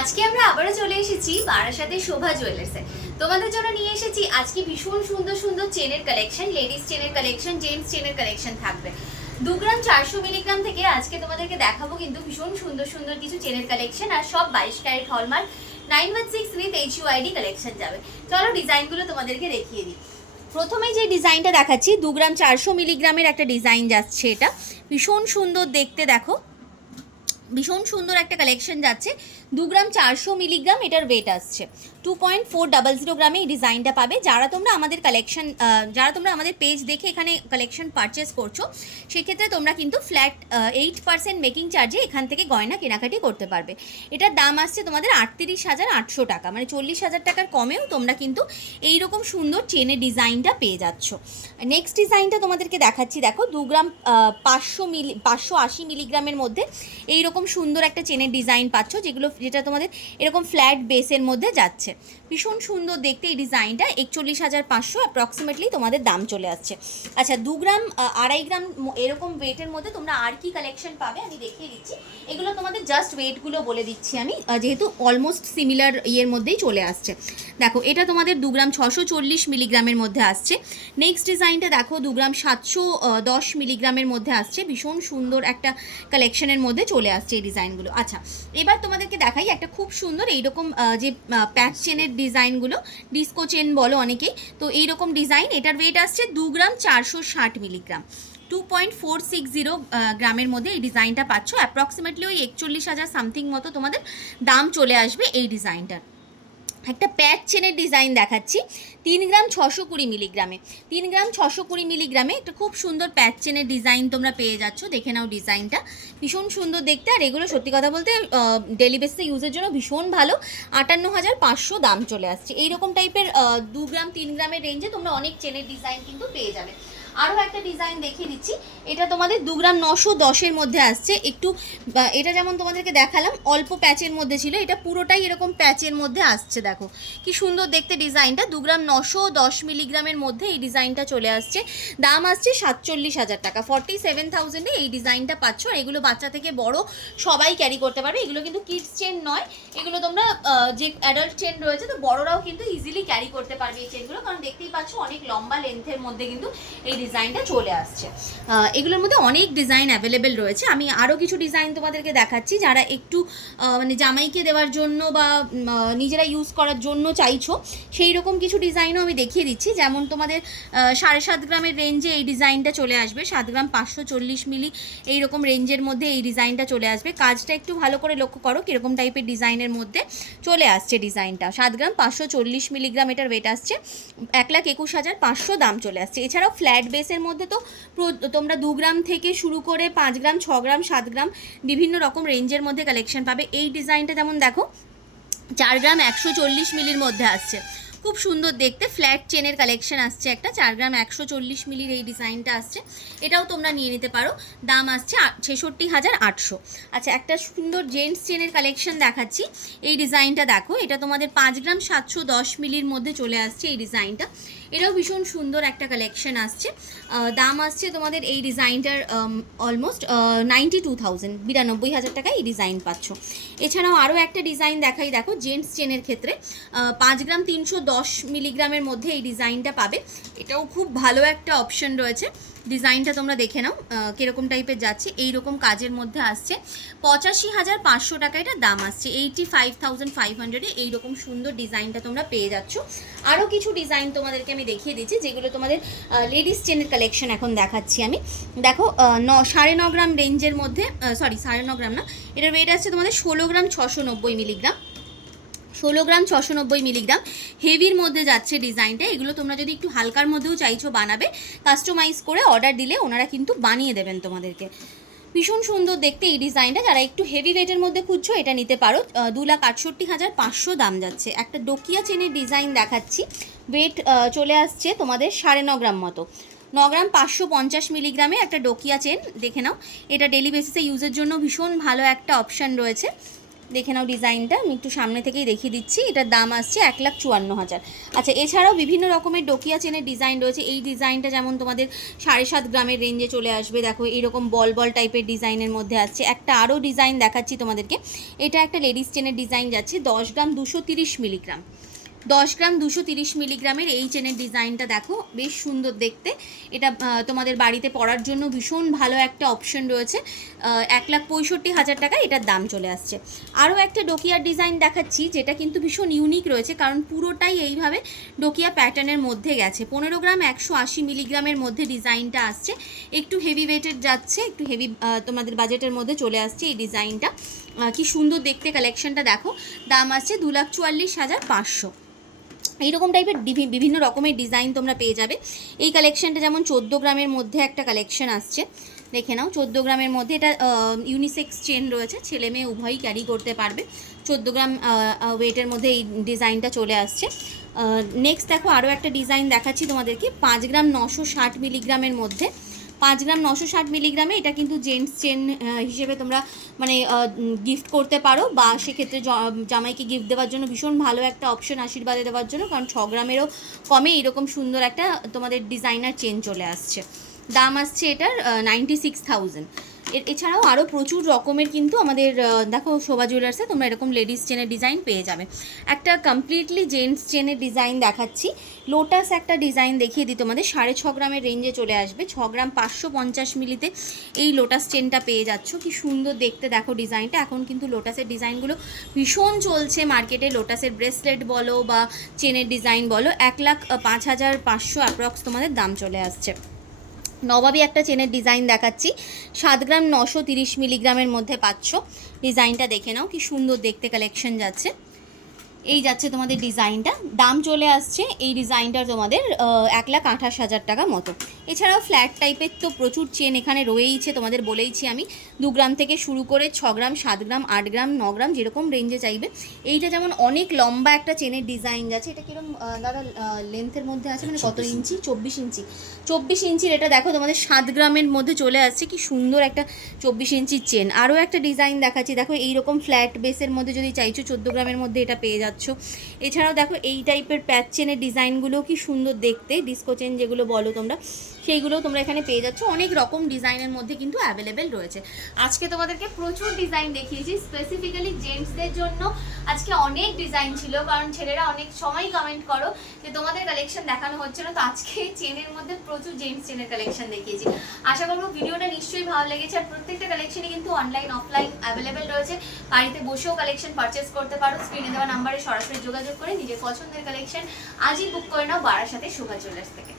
আজকে আমরা আবারও চলে এসেছি বারাসাতে শোভা জুয়েলার্সে। তোমাদের জন্য নিয়ে এসেছি আজকে ভীষণ সুন্দর সুন্দর চেনের কালেকশন, লেডিস চেনের কালেকশন, জেন্টস চেনের কালেকশন থাকবে। 2 গ্রাম 400 মিলিগ্রাম থেকে আজকে তোমাদেরকে দেখাবো কিন্তু ভীষণ সুন্দর সুন্দর কিছু চেনের কালেকশন, আর সব 22 carat hallmark 916 with HUID collection যাবে। চলো ডিজাইনগুলো তোমাদেরকে দেখিয়ে দিই। প্রথমে যে ডিজাইনটা দেখাচ্ছি 2 গ্রাম 400 মিলিগ্রামের একটা ডিজাইন যাচ্ছে, এটা ভীষণ সুন্দর দেখতে, দেখো ভীষণ সুন্দর একটা কালেকশন যাচ্ছে। 2 গ্রাম 400 মিলিগ্রাম এটার ওয়েট আসছে। 2.400 গ্রামে এই ডিজাইনটা পাবে। যারা তোমরা আমাদের পেজ দেখে এখানে কালেকশন পারচেস করছো, সেক্ষেত্রে তোমরা কিন্তু ফ্ল্যাট 8% মেকিং চার্জে এখান থেকে গয়না কেনাকাটি করতে পারবে। এটার দাম আসছে তোমাদের 38,800 টাকা, মানে 40,000 টাকার কমেও তোমরা কিন্তু এইরকম সুন্দর চেনের ডিজাইনটা পেয়ে যাচ্ছ। নেক্সট ডিজাইনটা তোমাদেরকে দেখাচ্ছি, দেখো 2 গ্রাম 580 মিলিগ্রামের মধ্যে এইরকম সুন্দর একটা চেনের ডিজাইন পাচ্ছ, যেটা তোমাদের এরকম ফ্ল্যাট বেসের মধ্যে যাচ্ছে। ভীষণ সুন্দর দেখতে এই ডিজাইনটা। 41,500 অ্যাপ্রক্সিমেটলি তোমাদের দাম চলে আসছে। আচ্ছা, 2 গ্রাম 2.5 গ্রাম এরকম ওয়েটের মধ্যে তোমরা আর কি কালেকশন পাবে আমি দেখিয়ে দিচ্ছি। এগুলো তোমাদের জাস্ট ওয়েটগুলো বলে দিচ্ছি আমি, যেহেতু অলমোস্ট সিমিলার ইয়ের মধ্যেই চলে আসছে। দেখো এটা তোমাদের 2 গ্রাম 640 মিলিগ্রামের মধ্যে আসছে। নেক্সট ডিজাইনটা দেখো 2 গ্রাম 710 মিলিগ্রামের মধ্যে আসছে। ভীষণ সুন্দর একটা কালেকশনের মধ্যে চলে আসছে এই ডিজাইনগুলো। আচ্ছা, এবার তোমাদেরকে দেখাই একটা খুব সুন্দর এইরকম যে প্যাচ চেনের ডিজাইনগুলো, ডিস্কো চেন বলো অনেকেই, তো এইরকম ডিজাইন। এটার ওয়েট আসছে 2 গ্রাম 460 মিলিগ্রাম, 2.460 গ্রামের মধ্যে এই ডিজাইনটা পাচ্ছ। অ্যাপ্রক্সিমেটলি ওই 41,000 সামথিং মতো তোমাদের দাম চলে আসবে এই ডিজাইনটার। একটা প্যাচ চেনের ডিজাইন দেখাচ্ছি 3 গ্রাম 620 মিলিগ্রামে। 3 গ্রাম 620 মিলিগ্রামে একটা খুব সুন্দর প্যাচ চেনের ডিজাইন তোমরা পেয়ে যাচ্ছ। দেখে নাও ডিজাইনটা, ভীষণ সুন্দর দেখতে। আর এগুলো সত্যি কথা বলতে ডেলি বেসিসে ইউজের জন্য ভীষণ ভালো। 58,500 দাম চলে আসছে। এইরকম টাইপের 2 গ্রাম 3 গ্রামের রেঞ্জে তোমরা অনেক চেনের ডিজাইন কিন্তু পেয়ে যাবে। আরও একটা ডিজাইন দেখিয়ে দিচ্ছি, এটা তোমাদের 2 গ্রাম 910-এর মধ্যে আসছে। একটু এটা যেমন তোমাদেরকে দেখালাম অল্প প্যাচের মধ্যে ছিল, এটা পুরোটাই এরকম প্যাচের মধ্যে আসছে। দেখো কি সুন্দর দেখতে ডিজাইনটা। 2 গ্রাম 910 মিলিগ্রামের মধ্যে এই ডিজাইনটা চলে আসছে। দাম আসছে 47,000 টাকা, 47,000-এ এই ডিজাইনটা পাচ্ছ। আর এগুলো বাচ্চা থেকে বড় সবাই ক্যারি করতে পারবে। এগুলো কিন্তু কিডস চেন নয়, এগুলো তোমরা যে অ্যাডাল্ট চেন রয়েছে, তো বড়রাও কিন্তু ইজিলি ক্যারি করতে পারবে এই চেনগুলো, কারণ দেখতেই পাচ্ছ অনেক লম্বা লেন্থের মধ্যে কিন্তু এই ডিজাইনটা চলে আসছে। এগুলোর মধ্যে অনেক ডিজাইন অ্যাভেলেবেল রয়েছে। আমি আরও কিছু ডিজাইন তোমাদেরকে দেখাচ্ছি, যারা একটু মানে জামাইকে দেওয়ার জন্য বা নিজেরা ইউজ করার জন্য চাইছো, সেই রকম কিছু ডিজাইনও আমি দেখিয়ে দিচ্ছি। যেমন তোমাদের 7.5 গ্রামের রেঞ্জে এই ডিজাইনটা চলে আসবে। 7 গ্রাম 540 মিলি এইরকম রেঞ্জের মধ্যে এই ডিজাইনটা চলে আসবে। কাজটা একটু ভালো করে লক্ষ্য করো কীরকম টাইপের ডিজাইনের মধ্যে চলে আসছে ডিজাইনটা। 7 গ্রাম 540 মিলিগ্রাম এটার ওয়েট আসছে। 1,21,500 দাম চলে আসছে। এছাড়াও ফ্ল্যাট বেসের মধ্যে তো তোমরা 2 গ্রাম থেকে শুরু করে 5 গ্রাম 6 গ্রাম 7 গ্রাম বিভিন্ন রকম রেঞ্জের মধ্যে কালেকশন পাবে। এই ডিজাইনটা যেমন দেখো 4 গ্রাম 140 মিলির মধ্যে আসছে, খুব সুন্দর দেখতে ফ্ল্যাট চেনের কালেকশন আসছে একটা। 4 গ্রাম 140 মিলির এই ডিজাইনটা আসছে, এটাও তোমরা নিয়ে নিতে পারো। দাম আসছে 66,800। আচ্ছা, একটা সুন্দর জেন্টস চেনের কালেকশন দেখাচ্ছি। এই ডিজাইনটা দেখো, এটা তোমাদের 5 গ্রাম 710 মিলির মধ্যে চলে আসছে এই ডিজাইনটা। এটাও ভীষণ সুন্দর একটা কালেকশন আসছে। দাম আসছে তোমাদের এই ডিজাইনটার অলমোস্ট 92,000, 92,000 টাকায় এই ডিজাইন পাচ্ছ। এছাড়াও আরও একটা ডিজাইন দেখাই, দেখো জেন্টস চেনের ক্ষেত্রে 5 গ্রাম 310 মিলিগ্রামের মধ্যে এই ডিজাইনটা পাবে। এটাও খুব ভালো একটা অপশন রয়েছে। ডিজাইনটা তোমরা দেখে নাও কীরকম টাইপের যাচ্ছে। এইরকম কাজের মধ্যে আসছে। 85,500 টাকা এটা দাম আসছে। 85,500-এ এইরকম সুন্দর ডিজাইনটা তোমরা পেয়ে যাচ্ছ। আরও কিছু ডিজাইন তোমাদেরকে আমি দেখিয়ে দিচ্ছি, যেগুলো তোমাদের লেডিস চেনের কালেকশন এখন দেখাচ্ছি আমি। দেখো 9.5 গ্রাম রেঞ্জের মধ্যে, 9.5 গ্রাম না, এটার ওয়েট আসছে তোমাদের 16 গ্রাম 690 মিলিগ্রাম। 16 গ্রাম 690 মিলিগ্রাম হেভির মধ্যে যাচ্ছে ডিজাইনটা। এগুলো তোমরা যদি একটু হালকার মধ্যেও চাইছো বানাবে, কাস্টমাইজ করে অর্ডার দিলে ওনারা কিন্তু বানিয়ে দেবেন তোমাদেরকে। ভীষণ সুন্দর দেখতে এই ডিজাইনটা। যারা একটু হেভি ওয়েটের মধ্যে খুঁজছো, এটা নিতে পারো। 2,68,500 দাম যাচ্ছে। একটা ডোকিয়া চেনের ডিজাইন দেখাচ্ছি। ওয়েট চলে আসছে তোমাদের 9.5 গ্রাম মতো। 9 গ্রাম 550 মিলিগ্রামে একটা ডোকিয়া চেন, দেখে নাও। এটা ডেলি বেসিসে ইউজের জন্য ভীষণ ভালো একটা অপশান রয়েছে। দেখে নাও ডিজাইনটা, আমি একটু সামনে থেকেই দেখিয়ে দিচ্ছি। এটার দাম আসছে 1,54,000। আচ্ছা, এছাড়াও বিভিন্ন রকমের ডোকিয়া চেনের ডিজাইন রয়েছে। এই ডিজাইনটা যেমন তোমাদের 7.5 গ্রামের রেঞ্জে চলে আসবে। দেখো এইরকম বল বল টাইপের ডিজাইনের মধ্যে আসছে। একটা আরও ডিজাইন দেখাচ্ছি তোমাদেরকে। এটা একটা লেডিস চেনের ডিজাইন যাচ্ছে 10 গ্রাম 230 মিলিগ্রাম। 10 গ্রাম 230 মিলিগ্রামের এই চেনের ডিজাইনটা দেখো, বেশ সুন্দর দেখতে। এটা তোমাদের বাড়িতে পরার জন্য ভীষণ ভালো একটা অপশন রয়েছে। 1,65,000 টাকা এটার দাম চলে আসছে। আরও একটা ডোকিয়ার ডিজাইন দেখাচ্ছি, যেটা কিন্তু ভীষণ ইউনিক রয়েছে, কারণ পুরোটাই এইভাবে ডোকিয়া প্যাটার্নের মধ্যে গেছে। 15 গ্রাম 180 মিলিগ্রামের মধ্যে ডিজাইনটা আসছে। একটু হেভি ওয়েটেড যাচ্ছে, একটু হেভি তোমাদের বাজেটের মধ্যে চলে আসছে এই ডিজাইনটা। কি সুন্দর দেখতে কালেকশনটা দেখো। দাম আসছে 2,44,500। এইরকম টাইপের বিভিন্ন রকমের ডিজাইন তোমরা পেয়ে যাবে। এই কালেকশানটা যেমন 14 গ্রামের মধ্যে একটা কালেকশন আসছে, দেখে নাও। 14 গ্রামের মধ্যে এটা ইউনিসেক্স চেন রয়েছে, ছেলে মেয়ে উভয়ই ক্যারি করতে পারবে। 14 গ্রাম ওয়েটের মধ্যে এই ডিজাইনটা চলে আসছে। নেক্সট দেখো আরও একটা ডিজাইন দেখাচ্ছি তোমাদেরকে 5 গ্রাম 960 মিলিগ্রামের মধ্যে। 5 গ্রাম 960 মিলিগ্রামে এটা কিন্তু জেন্টস চেন হিসেবে তোমরা মানে গিফট করতে পারো, বা সেক্ষেত্রে জামাইকে গিফট দেওয়ার জন্য ভীষণ ভালো একটা অপশন, আশীর্বাদে দেওয়ার জন্য, কারণ 6 গ্রামেরও কমে এরকম সুন্দর একটা তোমাদের ডিজাইনার চেন চলে আসছে। দাম আসছে এটার 96,000। এছাড়াও আরও প্রচুর রকমের কিন্তু আমাদের দেখো শোভা জুয়েলার্সে তোমরা এরকম লেডিস চেনের ডিজাইন পেয়ে যাবে। একটা কমপ্লিটলি জেন্টস চেনের ডিজাইন দেখাচ্ছি। লোটাস একটা ডিজাইন দেখিয়ে দিই তোমাদের, 6.5 গ্রামের রেঞ্জে চলে আসবে। 6 গ্রাম 550 মিলিতে এই লোটাস চেনটা পেয়ে যাচ্ছ। কি সুন্দর দেখতে দেখো ডিজাইনটা। এখন কিন্তু লোটাসের ডিজাইনগুলো ভীষণ চলছে মার্কেটে। লোটাসের ব্রেসলেট বলো বা চেনের ডিজাইন বলো, 1,05,500 অ্যাপ্রক্স তোমাদের দাম চলে আসছে। নবাবী একটা চেনের ডিজাইন দেখাচ্ছি, 7 গ্রাম 930 মিলিগ্রামের মধ্যে পাচ্ছ। ডিজাইনটা দেখে নাও, কি সুন্দর দেখতে কালেকশন যাচ্ছে। এই যাচ্ছে তোমাদের ডিজাইনটা, দাম চলে আসছে এই ডিজাইনটার তোমাদের 1,28,000 টাকা মতো। এছাড়াও ফ্ল্যাট টাইপের তো প্রচুর চেন এখানে রয়েইছে, তোমাদের বলেইছি আমি। 2 গ্রাম থেকে শুরু করে 6 গ্রাম 7 গ্রাম 8 গ্রাম 9 গ্রাম যেরকম রেঞ্জে চাইবে। এইটা যেমন অনেক লম্বা একটা চেনের ডিজাইন যাচ্ছে। এটা কিরকম দাদা লেন্থের মধ্যে আছে, মানে কত ইঞ্চি? 24 ইঞ্চি। 24 ইঞ্চির এটা দেখো তোমাদের 7 গ্রামের মধ্যে চলে আসছে। কি সুন্দর একটা 24 ইঞ্চির চেন। আরও একটা ডিজাইন দেখাচ্ছি, দেখো এইরকম ফ্ল্যাট বেসের মধ্যে যদি চাইছো 14 গ্রামের মধ্যে এটা পেয়ে যাচ্ছ। এছাড়াও দেখো এই টাইপের প্যাচ চেনের ডিজাইনগুলো কি সুন্দর দেখতে, ডিস্কো চেন যেগুলো বলো তোমরা, সেইগুলো তোমরা এখানে পেয়ে যাচ্ছ। অনেক রকম ডিজাইনের মধ্যে কিন্তু অ্যাভেলেবেল রয়েছে। আজকে তোমাদেরকে প্রচুর ডিজাইন দেখিয়েছি, স্পেসিফিক্যালি জেন্টসদের জন্য আজকে অনেক ডিজাইন ছিল, কারণ ছেলেরা অনেক সময় কমেন্ট করো যে তোমাদের কালেকশন দেখানো হচ্ছে না। তো আজকে চেনের মধ্যে প্রচুর জেন্টস চেনের কালেকশন দেখিয়েছি। আশা করবো ভিডিওটা নিশ্চয়ই ভালো লেগেছে। আর প্রত্যেকটা কালেকশনই কিন্তু অনলাইন অফলাইন অ্যাভেলেবেল রয়েছে, বাড়িতে বসেও কালেকশন পারচেস করতে পারো। স্ক্রিনে দেওয়া নাম্বারে সরাসরি যোগাযোগ করে নিজের পছন্দের কালেকশন আজই বুক করে নাও বারাসাতে শোভা জুয়েলার্স থেকে।